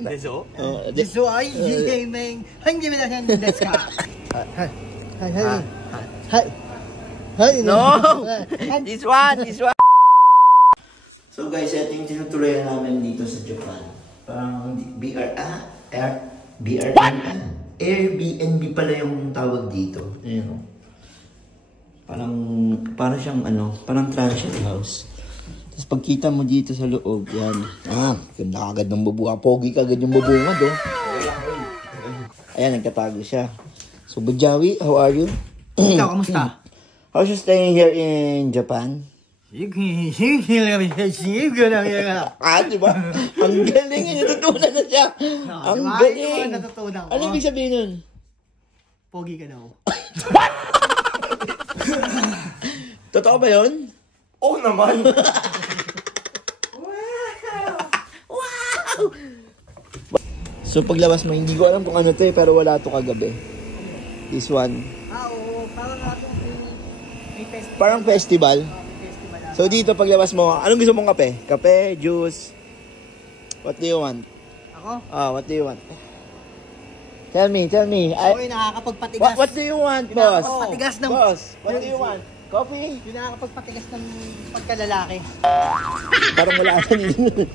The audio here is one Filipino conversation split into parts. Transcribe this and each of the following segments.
Deso? Deso ay gaming. Hindi mo na yan desu ka? Hi. No! This one! So guys, ito yung tinutuloyan namin dito sa Japan. Parang Airbnb pala yung tawag dito. Ayun o. Parang siyang parang transient house. Tapos pagkita mo dito sa loob, yan. Ganda agad ng babunga. Pogi kagad yung babunga do. Ayan, nagtatago siya. So, Bujawi, how are you? Ikaw, kamusta? How's you staying here in Japan? Diba? Ang galing, natutunan na siya. Ang galing. Ano ibig sabihin nun? Pogi ka daw. Totoo ba yun? Oo naman! So paglabas mo, hindi ko alam kung ano to pero wala to kagabi. This one. Oo, parang may festival. Parang festival. So dito paglabas mo, anong gusto mong kape? Kape, juice. What do you want? Ako? What do you want? Tell me. Ako yung nakakapagpatigas. What do you want, boss? Nakakapagpatigas ng... Boss, what do you want? Coffee? Yung nakakapagpatigas ng pagkalalaki. Parang wala ka dito.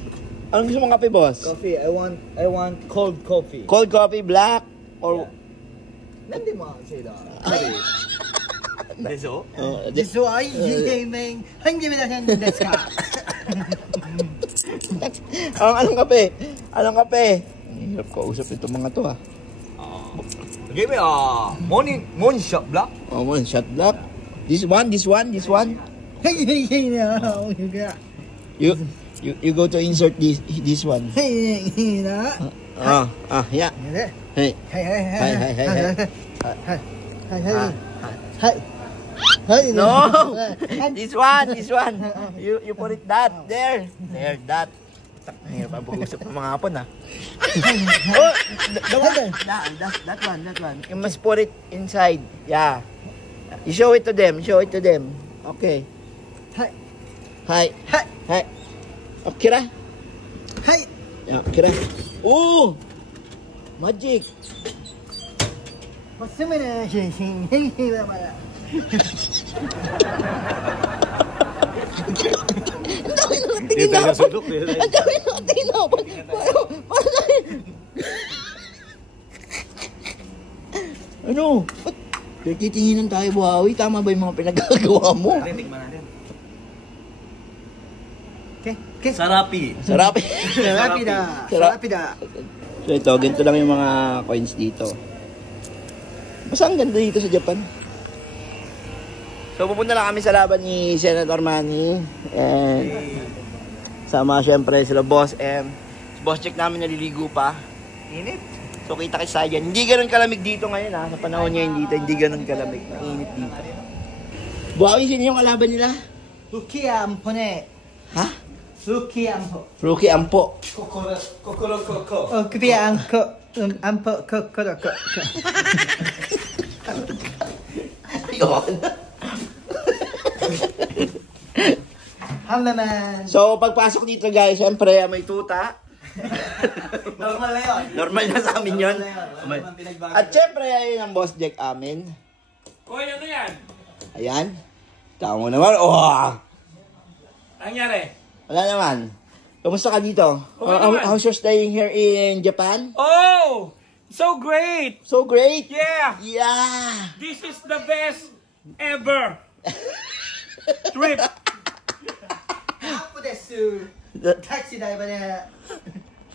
Anong gusto mong kape, boss? Coffee, I want cold coffee. Cold coffee, black, or... Nandi mo say that. Deso? Deso ay gaming. Hindi mo na yan desu ka? Anong kape? Hirap kausap itong mga to Give me morning shot black. Morning shot black. This one. You go to insert this one. Yeah. Hey. Hi. No. This one. You put it there. That. Hirap pa pag-usap ng mga hapon That one. You must put it inside. Yeah. You show it to them. Okay. Hi. Akira. Hi. Akira. Oh! Magic. What's the matter? Ang dami na tingin Ano? Titinginan tayo, Buhawi. Tama ba yung mga pinagagawa mo? Tikman natin. Okay. Sarapi. Sarap da. So ito, ganito lang yung mga coins dito. Basta ang ganda dito sa Japan. So pupunta lang kami sa laban ni Senator Manny. And sama syempre sila Boss M. Boss check namin naliligo pa. Init. So kita kayo sa dyan. Hindi ganun kalamig dito ngayon sa panahon ngayon dito. Hindi ganun kalamig. Mainit dito. Buhawi, sino yung kalaban nila? Suki Ampo ne. Ha? Suki Ampo. Ruki Ampo. Kokoro. Suki Ampo kokoro. Ayun. Hamaman. So pagpasok dito guys, syempre may tuta. Normal na yun. Normal na sa amin yun. At syempre, ayun ang Boss Jack amin. Hoy, ano yan? Ayan. Tama mo naman. Nangyari? Wala naman. Kamusta ka dito? How's your staying here in Japan? Oh! So great! So great! Yeah! Yeah! This is the best ever trip! Ampo desu. Taxi driver ne.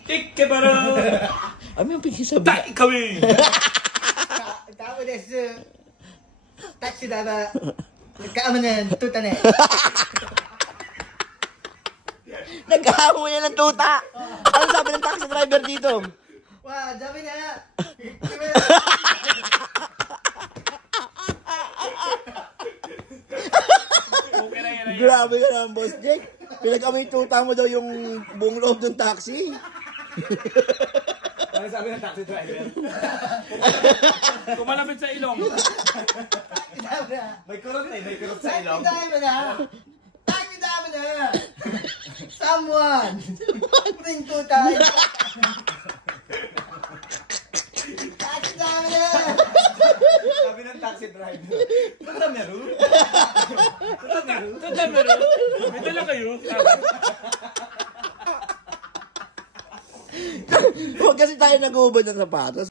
Ikkebaro! Ano yung pinagsasabi? Tai kami! Ampo desu. Taxi driver. Kaamanan tuta ne. Nagkahamon niya ng tuta! Ano sabi ng taxi driver dito? Wah, sabi na. Grabe ka naman, Boss Jack. Pinag-amoy tuta mo daw yung buong loob ng taxi. Ano sabi ng taxi driver? Kumalapit sa ilong. May kurot sa ilong. Taxi driver na. Someone. Bring tuta. driver. Basta meron. Tanda meron. May dala kayo. Huwag kasi tayo nag-uubod ng sapatos.